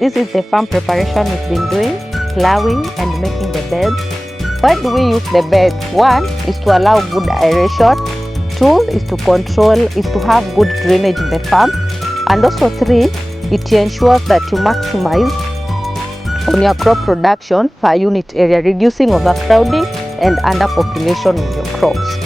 This is the farm preparation we've been doing, plowing and making the beds. Why do we use the beds? One is to allow good aeration. Two is to have good drainage in the farm. And also three, it ensures that you maximize on your crop production per unit area, reducing overcrowding and underpopulation of your crops.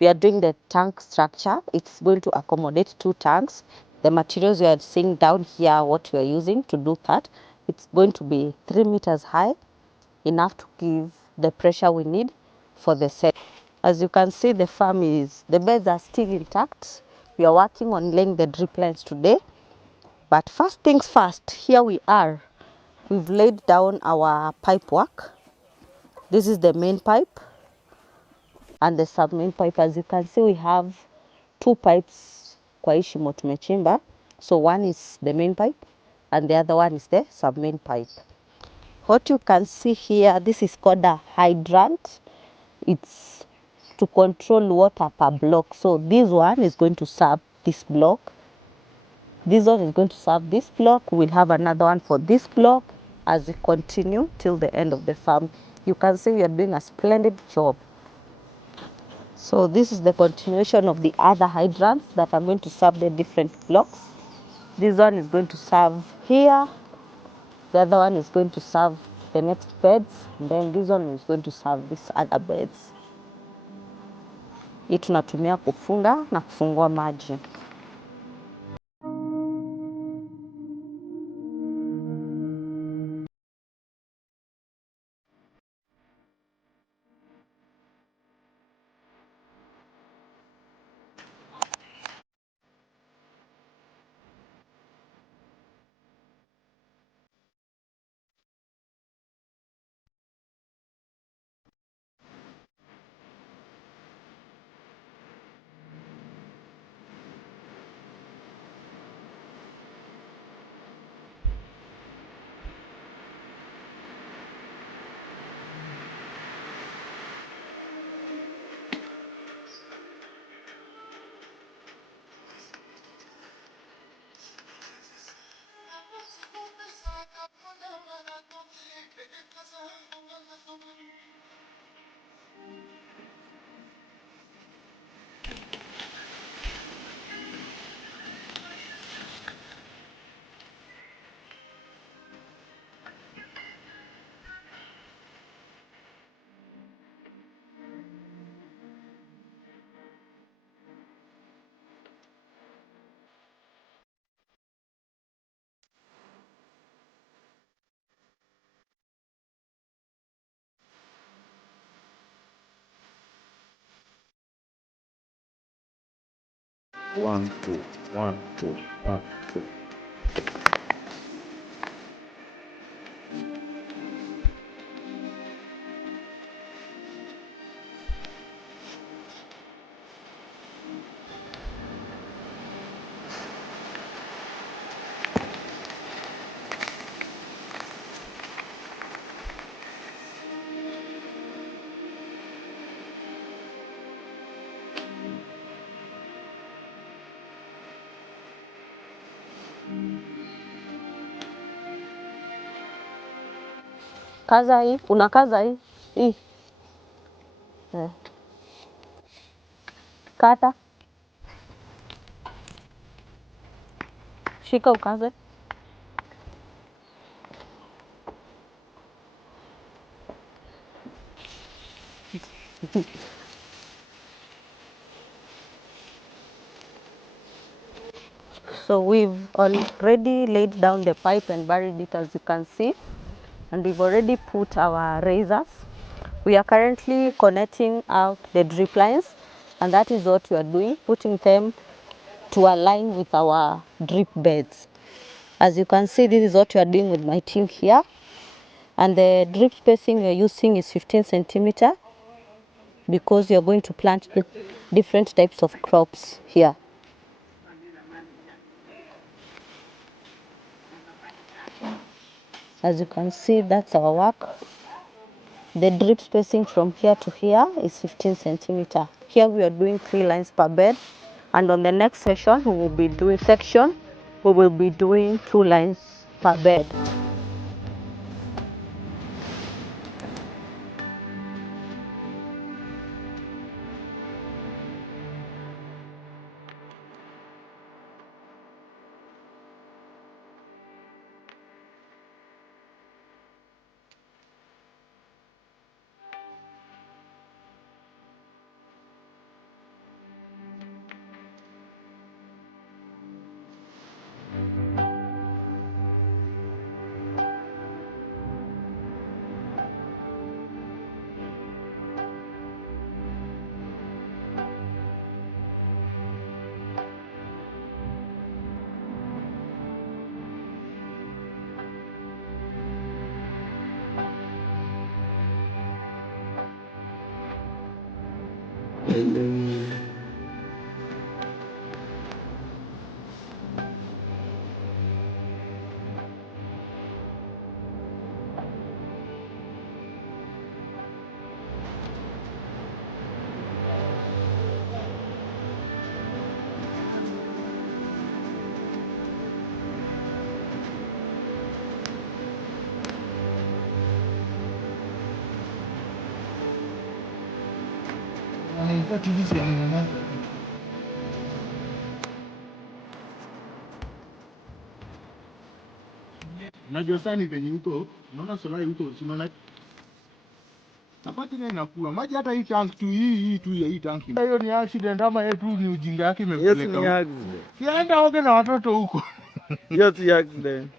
We are doing the tank structure. It's going to accommodate 2 tanks. The materials you are seeing down here, what we are using to do that, it's going to be 3 meters high, enough to give the pressure we need for the set. As you can see, the beds are still intact. We are working on laying the drip lines today. But first things first, here we are. We've laid down our pipe work. This is the main pipe and the sub-main pipe. As you can see, we have 2 pipes kwa hii shimo tumechimba. So one is the main pipe and the other one is the sub-main pipe. What you can see here, this is called a hydrant. It's to control water per block. So this one is going to serve this block. This one is going to serve this block. We'll have another one for this block as we continue till the end of the farm. You can see we are doing a splendid job. So this is the continuation of the other hydrants that are going to serve the different blocks. This one is going to serve here. The other one is going to serve the next beds. And then this one is going to serve these other beds. Hii tunatumia kufunga na kufungua maji. One, two, one, two, one, two. Kaza hii, unakaza hii. Hii. Kata. Shika ukaze. So we've already laid down the pipe and buried it, as you can see, and we've already put our razors. We are currently connecting out the drip lines, and that is what we are doing, putting them to align with our drip beds. As you can see, this is what we are doing with my team here, and the drip spacing we are using is 15 centimeter because we are going to plant different types of crops here. As you can see, that's our work. The drip spacing from here to here is 15 centimeter. Here we are doing 3 lines per bed, and on the next session we will be doing 2 lines per bed. Unajua sasa ni venye huko, unaona sola huko, si unaona napati na inakuwa maji hata hii tank tu hii tu ya hii tank. Hiyo ni accident ama yetu ni ujinga yake imepeleka. Yes, ni accident. Sienda oge na watoto huko. Yes, ni accident.